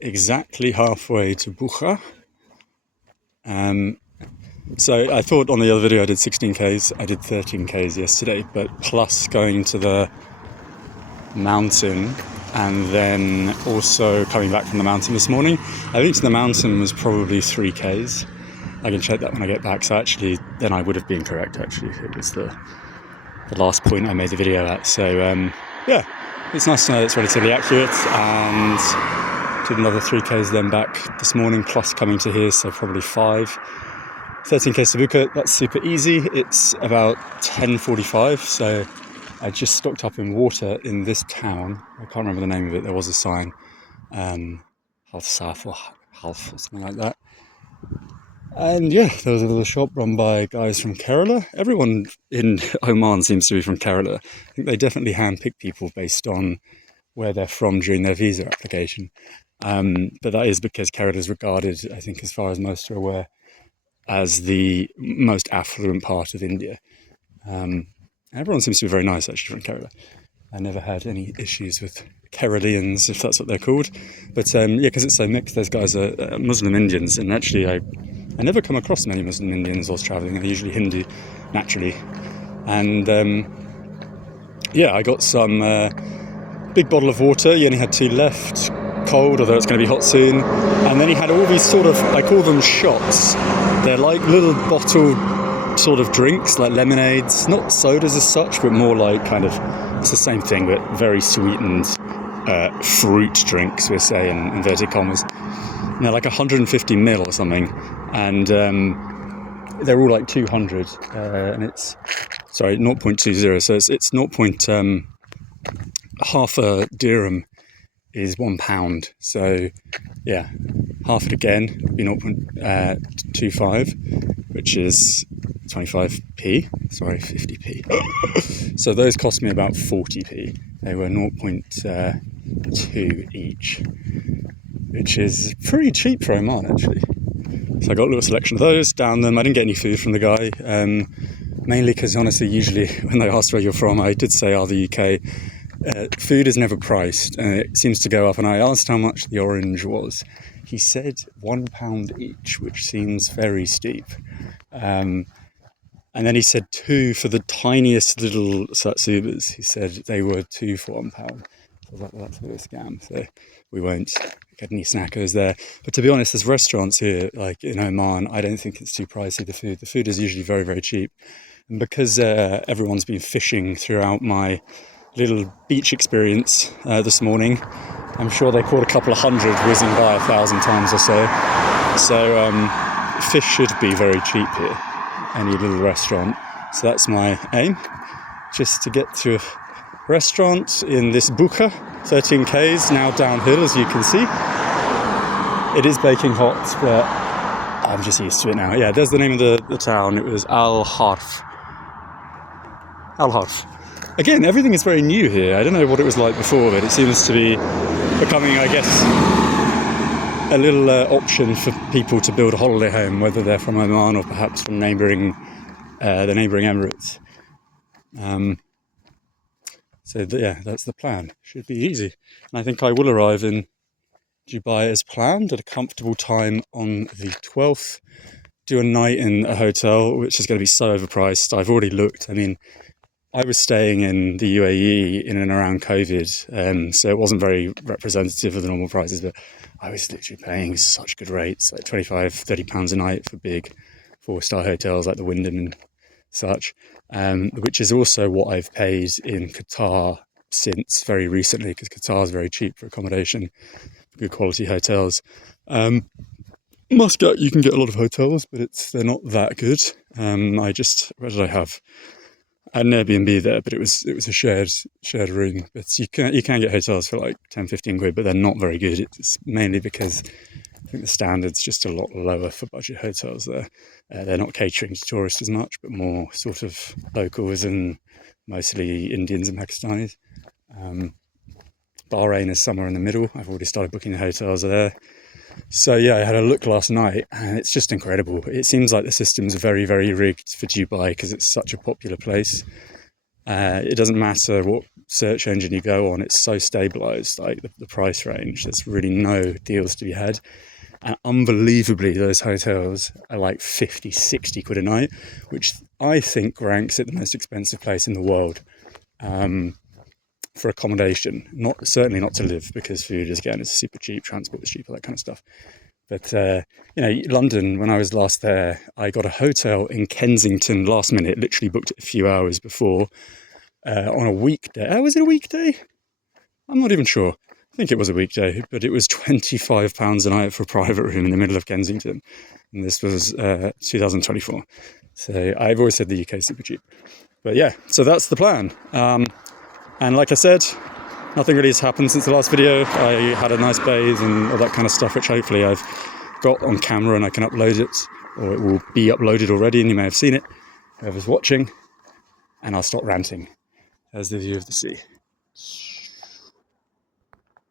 exactly halfway to Bucha. So I thought on the other video I did 16Ks, I did 13Ks yesterday, but plus going to the mountain and then also coming back from the mountain this morning. I think to the mountain was probably 3Ks. I can check that when I get back, so actually then I would have been correct actually. It was the last point I made the video at. So yeah, it's nice to know it's relatively accurate, and did another 3Ks then back this morning plus coming to here, so probably 5. 13Ks to Bucha, that's super easy. It's about 10:45, so I just stocked up in water in this town. I can't remember the name of it. There was a sign, Khasab or Half or something like that. And yeah, there was a little shop run by guys from Kerala. Everyone in Oman seems to be from Kerala. I think they definitely handpick people based on where they're from during their visa application. But that is because Kerala is regarded, I think as far as most are aware, as the most affluent part of India. Everyone seems to be very nice actually from Kerala. I never had any issues with Keralians, if that's what they're called. But yeah, because it's so mixed, those guys are Muslim Indians, and actually I never come across many Muslim Indians whilst travelling. They're usually Hindu, naturally. And yeah, I got some big bottle of water. He only had 2 left, cold, although it's going to be hot soon. And then he had all these sort of, I call them shots. They're like little bottled sort of drinks, like lemonades, not sodas as such, but more like kind of, it's the same thing, but very sweetened fruit drinks, we say in inverted commas. And they're like 150 ml or something, and they're all like 200, and it's, sorry, 0.20, so it's 0. Half a dirham is £1, so yeah, half it again would be 0.25, which is 25p, sorry, 50p. So those cost me about 40p. They were 0.2 each, which is pretty cheap for Oman actually. So I got a little selection of those, down them. I didn't get any food from the guy, mainly because honestly, usually when they asked where you're from, I did say, the UK. Food is never priced, and it seems to go up, and I asked how much the orange was. He said £1 each, which seems very steep. And then he said 2 for the tiniest little satsubas. He said they were 2 for £1. So I was like, well, that's a bit of a scam, so we won't get any snackers there. But to be honest, there's restaurants here, like in Oman, I don't think it's too pricey, the food. The food is usually very, very cheap. And because everyone's been fishing throughout my little beach experience this morning, I'm sure they caught a couple of hundred whizzing by 1,000 times or so. So fish should be very cheap here, any little restaurant. So that's my aim, just to get to a restaurant in this Bucha. 13Ks, now downhill as you can see. It is baking hot, but I'm just used to it now. Yeah, there's the name of the town. It was Al-Harf. Al-Harf. Again, everything is very new here. I don't know what it was like before, but it seems to be becoming, I guess, a little option for people to build a holiday home, whether they're from Oman or perhaps from the neighbouring Emirates. So yeah, that's the plan. Should be easy. And I think I will arrive in Dubai as planned at a comfortable time on the 12th. Do a night in a hotel, which is going to be so overpriced. I've already looked. I mean, I was staying in the UAE in and around COVID, so it wasn't very representative of the normal prices, but I was literally paying such good rates, like £25-30 a night for big 4-star hotels like the Wyndham and such, which is also what I've paid in Qatar since very recently, because Qatar is very cheap for accommodation, good quality hotels. Muscat, you can get a lot of hotels, but they're not that good. Where did I have? I had an Airbnb there, but it was a shared room. But you can get hotels for like 10-15 quid, but they're not very good. It's mainly because I think the standard's just a lot lower for budget hotels there. They're not catering to tourists as much, but more sort of locals and mostly Indians and Pakistanis. Bahrain is somewhere in the middle. I've already started booking the hotels there. So yeah, I had a look last night, and it's just incredible. It seems like the system's very, very rigged for Dubai because it's such a popular place. It doesn't matter what search engine you go on, it's so stabilized, like the price range, there's really no deals to be had. And unbelievably, those hotels are like 50, 60 quid a night, which I think ranks it the most expensive place in the world for accommodation. Certainly not to live, because food is, again, is super cheap, transport is cheap, all that kind of stuff. But, London, when I was last there, I got a hotel in Kensington last minute, literally booked it a few hours before, on a weekday. Oh, was it a weekday? I'm not even sure. I think it was a weekday, but it was £25 a night for a private room in the middle of Kensington. And this was 2024. So I've always said the UK is super cheap. But yeah, so that's the plan. And like I said, nothing really has happened since the last video. I had a nice bathe and all that kind of stuff, which hopefully I've got on camera and I can upload it, or it will be uploaded already and you may have seen it, whoever's watching. And I'll stop ranting. There's the view of the sea.